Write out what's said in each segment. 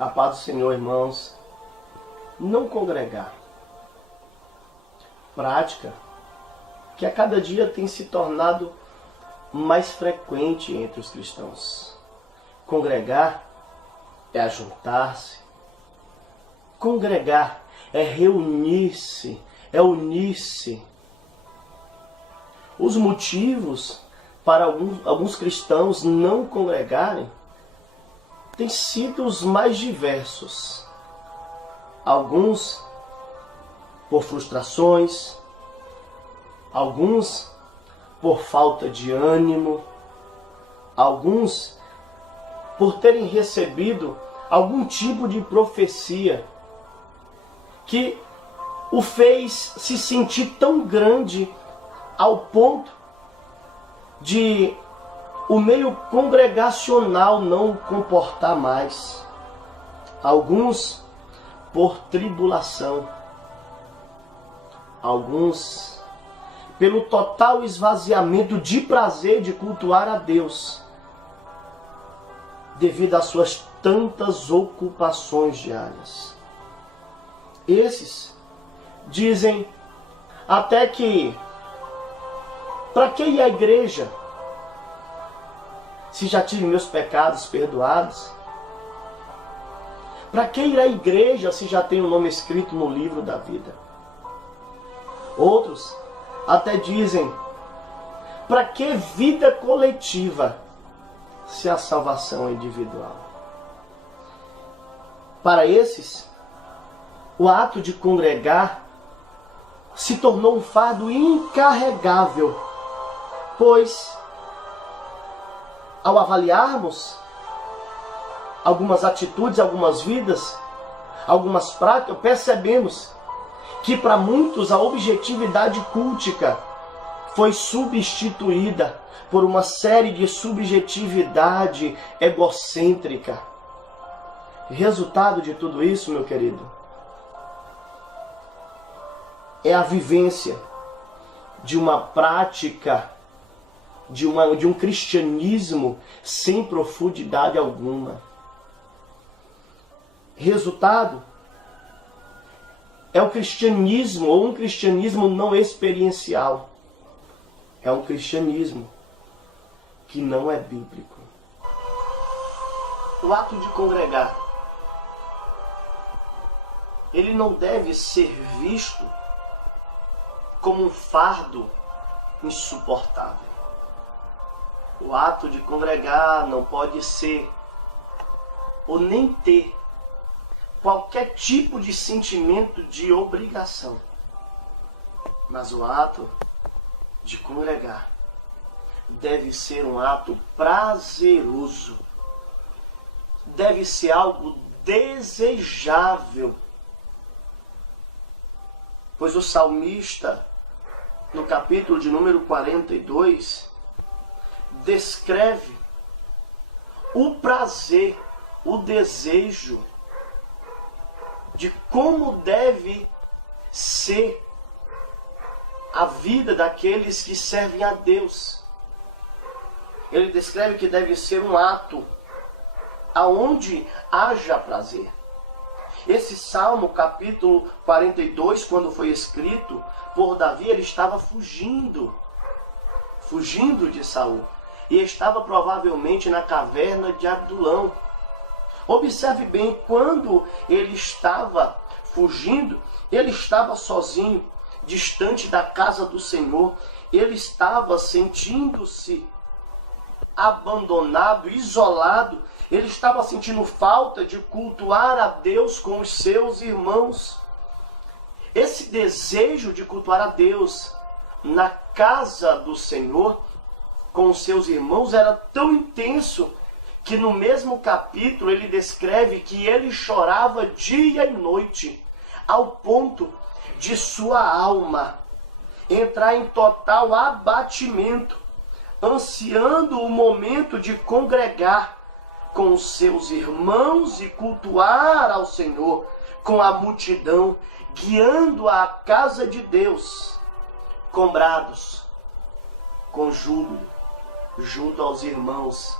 A paz do Senhor, irmãos. Não congregar. Prática que a cada dia tem se tornado mais frequente entre os cristãos. Congregar é ajuntar-se. Congregar é reunir-se, é unir-se. Os motivos para alguns cristãos não congregarem têm sido os mais diversos. Alguns por frustrações, alguns por falta de ânimo, alguns por terem recebido algum tipo de profecia que o fez se sentir tão grande ao ponto de o meio congregacional não comportar mais. Alguns por tribulação, alguns pelo total esvaziamento de prazer de cultuar a Deus, devido às suas tantas ocupações diárias. Esses dizem até que para que ir à igreja se já tive meus pecados perdoados? Para que ir à igreja se já tem o nome escrito no livro da vida? Outros até dizem: para que vida coletiva se a salvação é individual? Para esses, o ato de congregar se tornou um fardo incarregável, pois, ao avaliarmos algumas atitudes, algumas vidas, algumas práticas, percebemos que para muitos a objetividade cultica foi substituída por uma série de subjetividade egocêntrica. Resultado de tudo isso, meu querido, é a vivência de uma prática, de um cristianismo sem profundidade alguma. Resultado é o cristianismo, ou um cristianismo não experiencial. É um cristianismo que não é bíblico. O ato de congregar, ele não deve ser visto como um fardo insuportável. O ato de congregar não pode ser, ou nem ter, qualquer tipo de sentimento de obrigação. Mas o ato de congregar deve ser um ato prazeroso. Deve ser algo desejável. Pois o salmista, no capítulo de número 42, descreve o prazer, o desejo de como deve ser a vida daqueles que servem a Deus. Ele descreve que deve ser um ato aonde haja prazer. Esse Salmo, capítulo 42, quando foi escrito por Davi, ele estava fugindo de Saul. E estava provavelmente na caverna de Adulão. Observe bem, quando ele estava fugindo, ele estava sozinho, distante da casa do Senhor. Ele estava sentindo-se abandonado, isolado. Ele estava sentindo falta de cultuar a Deus com os seus irmãos. Esse desejo de cultuar a Deus na casa do Senhor com os seus irmãos era tão intenso que no mesmo capítulo ele descreve que ele chorava dia e noite, ao ponto de sua alma entrar em total abatimento, ansiando o momento de congregar com os seus irmãos e cultuar ao Senhor com a multidão, guiando a casa de Deus, com brados, com júbilo, junto aos irmãos.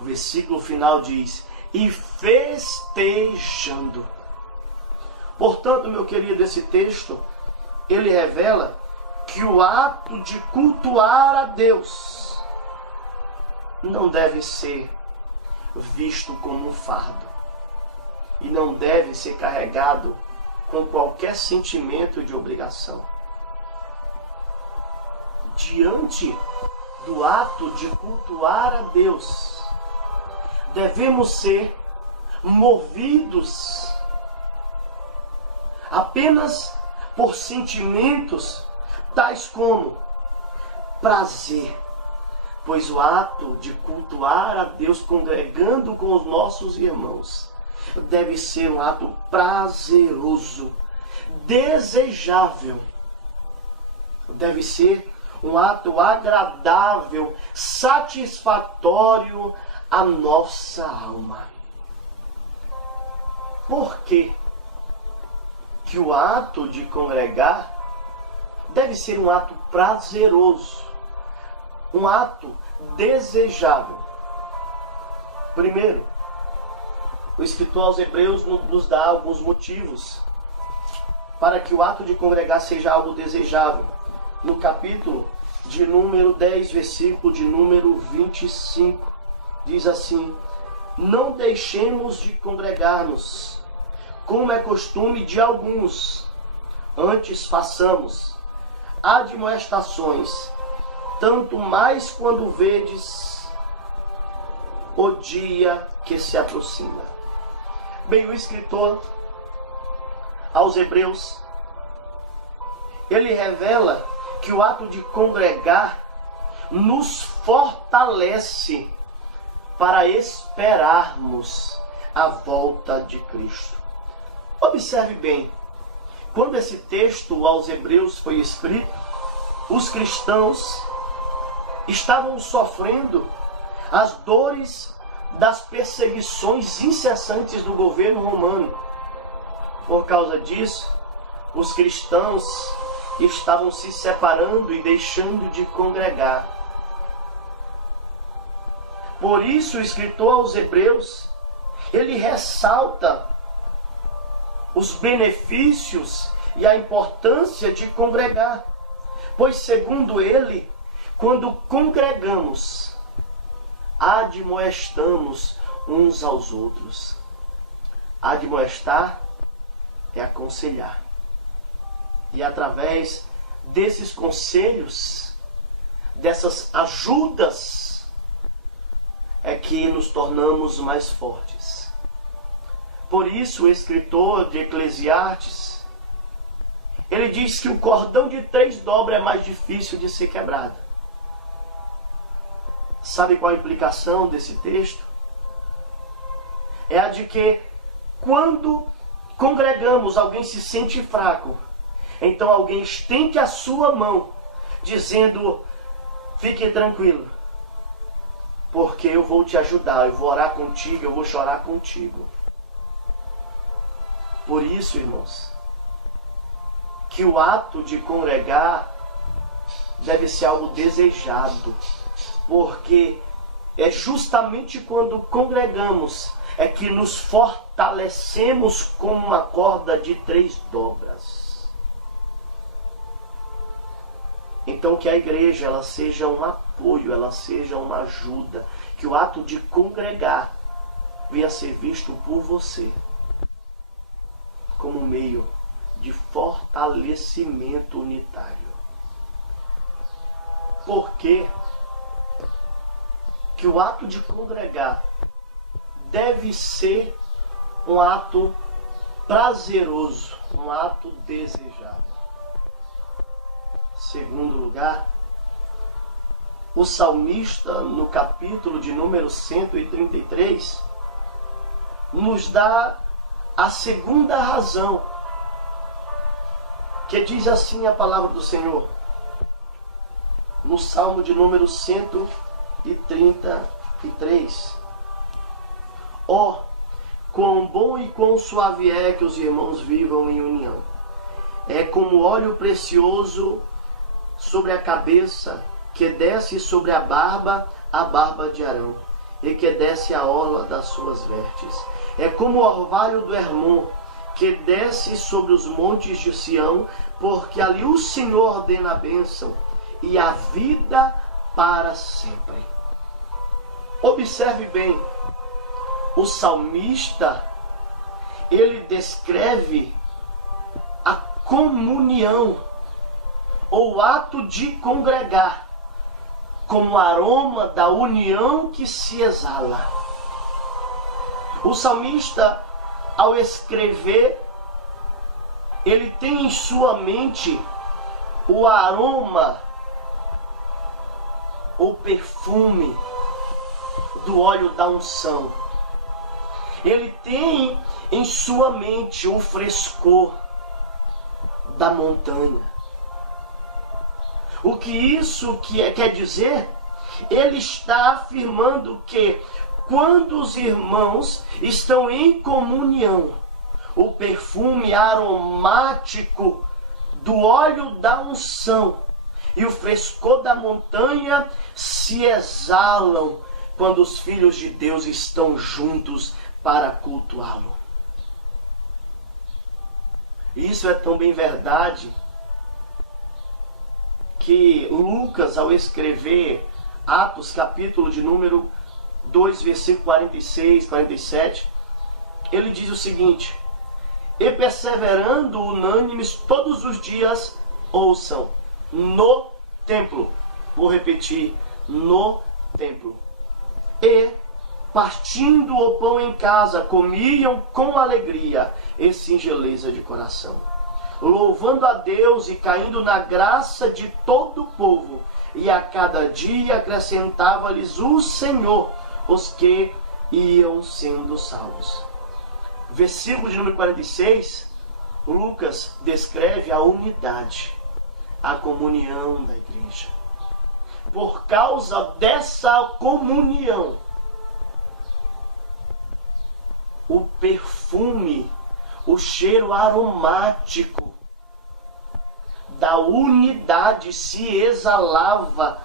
O versículo final diz e festejando. Portanto, meu querido, esse texto, ele revela que o ato de cultuar a Deus não deve ser visto como um fardo e não deve ser carregado com qualquer sentimento de obrigação. Diante do ato de cultuar a Deus, devemos ser movidos apenas por sentimentos tais como prazer, pois o ato de cultuar a Deus congregando com os nossos irmãos deve ser um ato prazeroso, desejável, deve ser um ato agradável, satisfatório à nossa alma. Por quê? Que o ato de congregar deve ser um ato prazeroso, um ato desejável. Primeiro, o escritor aos Hebreus nos dá alguns motivos para que o ato de congregar seja algo desejável. No capítulo de número 10, versículo de número 25, diz assim: não deixemos de congregar-nos, como é costume de alguns, antes façamos admoestações, tanto mais quando vedes o dia que se aproxima. Bem, o escritor aos Hebreus, ele revela que o ato de congregar nos fortalece para esperarmos a volta de Cristo. Observe bem, quando esse texto aos Hebreus foi escrito, os cristãos estavam sofrendo as dores das perseguições incessantes do governo romano. Por causa disso, os cristãos estavam se separando e deixando de congregar. Por isso, o escritor aos Hebreus, ele ressalta os benefícios e a importância de congregar. Pois, segundo ele, quando congregamos, admoestamos uns aos outros. Admoestar é aconselhar. E através desses conselhos, dessas ajudas, é que nos tornamos mais fortes. Por isso, o escritor de Eclesiastes, ele diz que o cordão de 3 dobras é mais difícil de ser quebrado. Sabe qual a implicação desse texto? É a de que quando congregamos, alguém se sente fraco, então alguém estende a sua mão, dizendo: fique tranquilo, porque eu vou te ajudar, eu vou orar contigo, eu vou chorar contigo. Por isso, irmãos, que o ato de congregar deve ser algo desejado, porque é justamente quando congregamos é que nos fortalecemos como uma corda de 3 dobras. Então que a igreja ela seja um apoio, ela seja uma ajuda, que o ato de congregar venha a ser visto por você como meio de fortalecimento unitário. Por quê? Que o ato de congregar deve ser um ato prazeroso, um ato desejado. Segundo lugar, o salmista, no capítulo de número 133, nos dá a segunda razão, que diz assim a palavra do Senhor, no Salmo de número 133. Ó, quão bom e quão suave é que os irmãos vivam em união. É como óleo precioso sobre a cabeça, que desce sobre a barba de Arão, e que desce a orla das suas vestes. É como o orvalho do Hermon, que desce sobre os montes de Sião, porque ali o Senhor ordena a bênção e a vida para sempre. Observe bem, o salmista, ele descreve a comunhão, ou ato de congregar, como o aroma da união que se exala. O salmista, ao escrever, ele tem em sua mente o aroma, o perfume do óleo da unção. Ele tem em sua mente o frescor da montanha. O que isso quer dizer? Ele está afirmando que quando os irmãos estão em comunhão, o perfume aromático do óleo da unção e o frescor da montanha se exalam quando os filhos de Deus estão juntos para cultuá-lo. Isso é tão bem verdade que Lucas, ao escrever Atos, capítulo de número 2, versículo 46, 47, ele diz o seguinte: e perseverando unânimes todos os dias, ouçam, no templo. Vou repetir, no templo. E, partindo o pão em casa, comiam com alegria e singeleza de coração, louvando a Deus e caindo na graça de todo o povo. E a cada dia acrescentava-lhes o Senhor os que iam sendo salvos. Versículo de número 46, Lucas descreve a unidade, a comunhão da igreja. Por causa dessa comunhão, o perfume, o cheiro aromático da unidade se exalava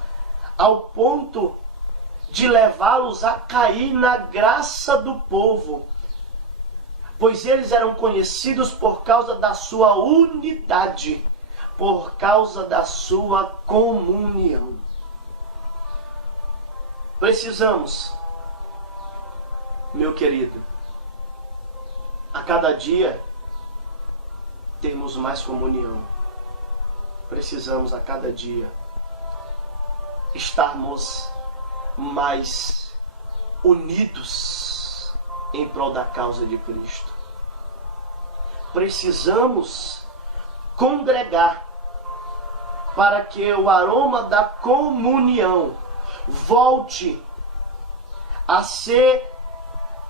ao ponto de levá-los a cair na graça do povo, pois eles eram conhecidos por causa da sua unidade, por causa da sua comunhão. Precisamos, meu querido, a cada dia termos mais comunhão. Precisamos a cada dia estarmos mais unidos em prol da causa de Cristo. Precisamos congregar para que o aroma da comunhão volte a ser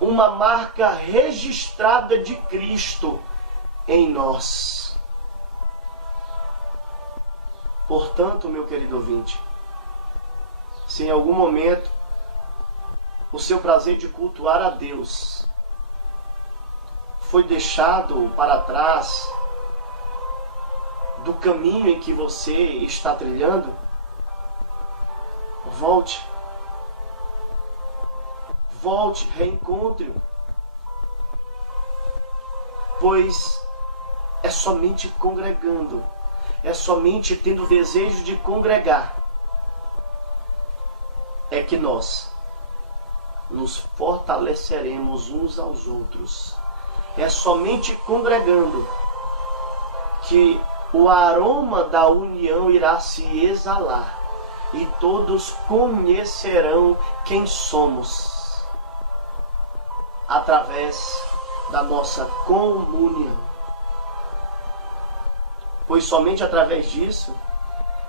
uma marca registrada de Cristo em nós. Portanto, meu querido ouvinte, se em algum momento o seu prazer de cultuar a Deus foi deixado para trás do caminho em que você está trilhando, volte, reencontre-o, pois é somente congregando, é somente tendo o desejo de congregar, é que nós nos fortaleceremos uns aos outros. É somente congregando que o aroma da união irá se exalar e todos conhecerão quem somos através da nossa comunhão. Pois somente através disso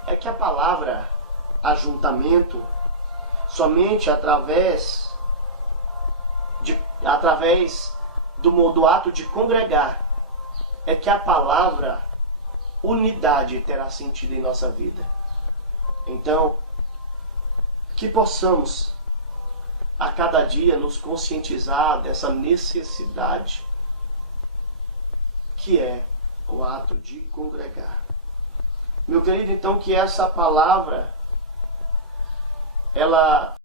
é que a palavra ajuntamento, somente através do ato de congregar, é que a palavra unidade terá sentido em nossa vida. Então, que possamos a cada dia nos conscientizar dessa necessidade que é o ato de congregar. Meu querido, então, que essa palavra ela